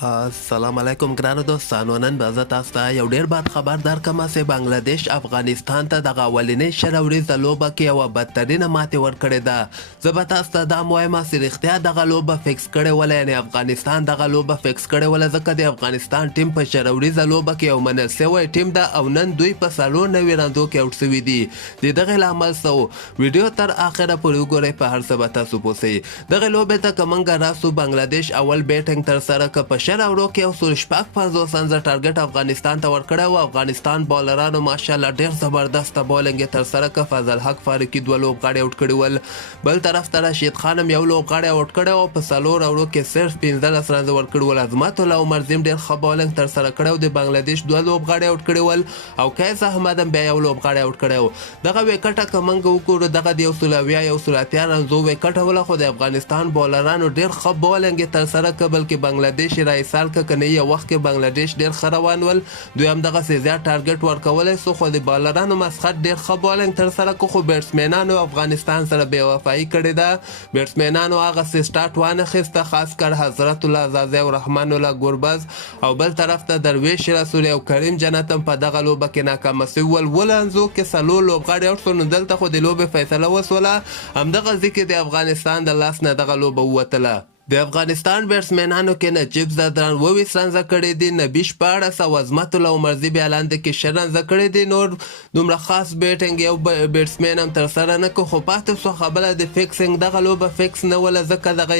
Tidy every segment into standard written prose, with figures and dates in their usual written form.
السلام علیکم ګرانو دوستانو. نن به زه تاسو ته یو ډېر بد خبر درکړم چې بنګلادیش افغانستان ته دغه اولنۍ شل ورځې لوبه کې یوه بدترینه ماتې ورکړې ده. زه به تاسو ته دا موایم چې رښتیا دغه لوبه فکس کړې وله، یعنې افغانستان دغه لوبه فکس کړې وله، ځکه د افغانستان ټیم په شل ورځه لوبه کې یو منل سوی ټیم ده او نن دوی په 94 رندو کې آوټ سوي دي. د دغې لامل څه و؟ ویډیو تر اخره پورې وګورئ، په هر څه به تاسو پوه سئ. دغې لوبې ته که موږ راسو، بنګلادیش اول بیټنګ ترسره که په شل اوورو کې یو سل شپږ 50 رنزه ټارګټ افغانستان ته ورکړی و. افغانستان بالرانو ماشاءالله ډېر زبردسته بالنګ یې ترسره کړه. فضل حق فاروقي 2 لوبغاړي آوټ کړي ول. بل طرف ته رشید خان هم یو لوبغاړی آوټ کړی و. په 4 اوورو کې صرف 15 رنزه ورکړي ول. عظمت الله عمرزیم ډېر ښه بالنګ ترسره کړی و. د بنګلادیش 2 لوبغاړي آوټ کړي ول او قیس احمد هم بیا یو لوبغاړی آوټ کړی و. دغه وکټه که موږ وګورو، دغه د 180 رنزو وکټه وله، خو د افغانستان بالرانو ډېر ښه بالنګ یې ترسره کړه، بلکې بنګلادیش یې راایسار کړه. که نه یې وخت کې بنګلادیش ډېر ښه روان ول، دوی هم دغسې زیات ټارګټ ورکولی سو، خو د بالرانو مسخت ډېر ښه بالنګ ترسره کړو. خو بیټسمینانو افغانستان سره بېوفایي کړې ده. بیټسمینانو هغسې سټارټ وانخیسته، خاص کر حضرت الله عزازی او رحمان الله ګوربز، او بل طرف ته درویش رسولي او کریم جنت هم په دغه لوبه کې ناکامه سوي ول. ولانزو کې 4 لوبغاړي آوټ سول، نو دلته خو د لوبې فیصله وسوله. همدغه ځای کې د افغانستان د لاس نه دغه لوبه ووتله. د افغانستان بیټسمینانو کې نجیب زدران 22 رنزه کړي دي، نبی 14 او عظمت الله عمرزي بیا لاندې کې 6 رنزه کړي دي. نور دومره خاص بیټنګ یو بیټسمین هم ترسره نه کړو. خو پاتې سوه خبره د فکسینګ، دغه لوبه فکس نه وله، ځکه دغه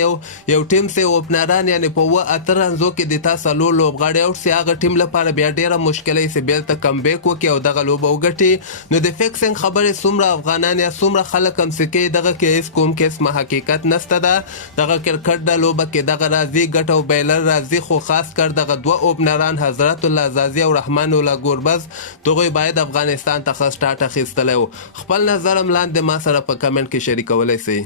یو ټیم سې اوپنران، یعنې په 8 رنزو کې د تا 4 لوبغاړي آوټ سي، هغه ټیم لپاره بیا ډېره مشکله چې بیرته کمبیک وکړي او دغه لوبه وګټي. نو د فکسینګ خبرې څومره افغانان یا څومره خلک هم چې کوي، دغه کې هېڅ کوم قسمه حقیقت نسته ده. دغه کرکټ د لوبه کې دغه راځي ګټ او بیلر راځي، خو خاص کر دغه 2 اوپنران حضرت الله عزازی او رحمان الله ګوربز، دغوی باید افغانستان ته ښه سټارټ اخیستلی و. خپل نظر هم لاندې ما سره په کمنټ کې شریکولی سئ.